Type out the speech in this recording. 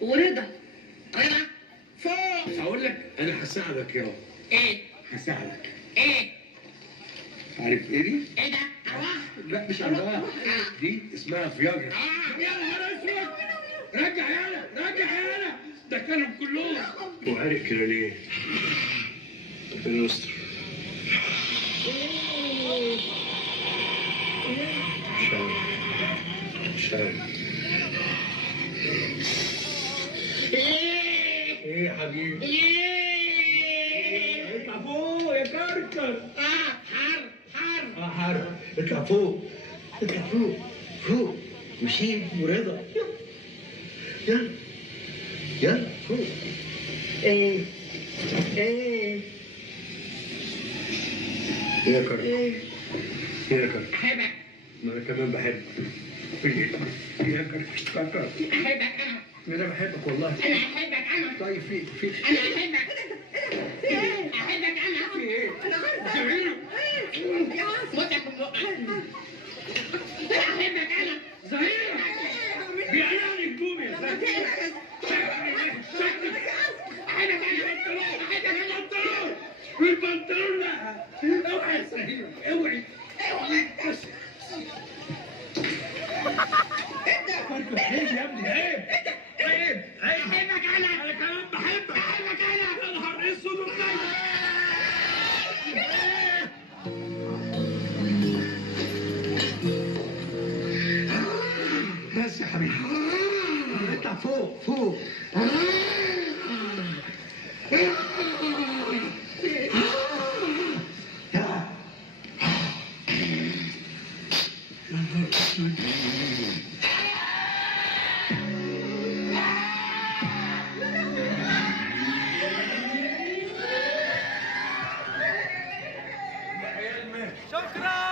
ورضا فوق. هقول لك انا هساعدك يابا. ايه؟ هساعدك. ايه؟ عارف ايه دي؟ ايه ده؟ ارواح؟ لا مش ارواح، دي اسمها فياجرا. يا نهار اسود، رجع يالا رجع يالا، ده كانوا كلهم. وعارف كده ليه؟ ربنا يستر. مش عارف. ايه يا حبيبي؟ ايه؟ اطلع فوق يا كركر. حر. اطلع فوق. اطلع فوق. فوق. وشيم ورضا. يلا. يلا فوق. ايه يا كركر. يا كركر. احبك. ما انا كمان بحبك. يا كركر. احبك انا. انا بحبك والله. انا احبك انا. طيب في انا احبك. احبك انا. في ايه؟ زهيرة. متك من بقك. احبك انا. زهيرة. بيعياني هدومي يا زهيرة. شكلك. احبك انا. البنطلون. البنطلون لا. اوعي يا زهيرة. اوعي. بس. فرق عيب يا ابني عيب. عيب. احبك انا. انا كمان بحبك. احبك انا. يا نهار اسود ومنيل. بس يا حبيبي اطلع فوق. شكرا.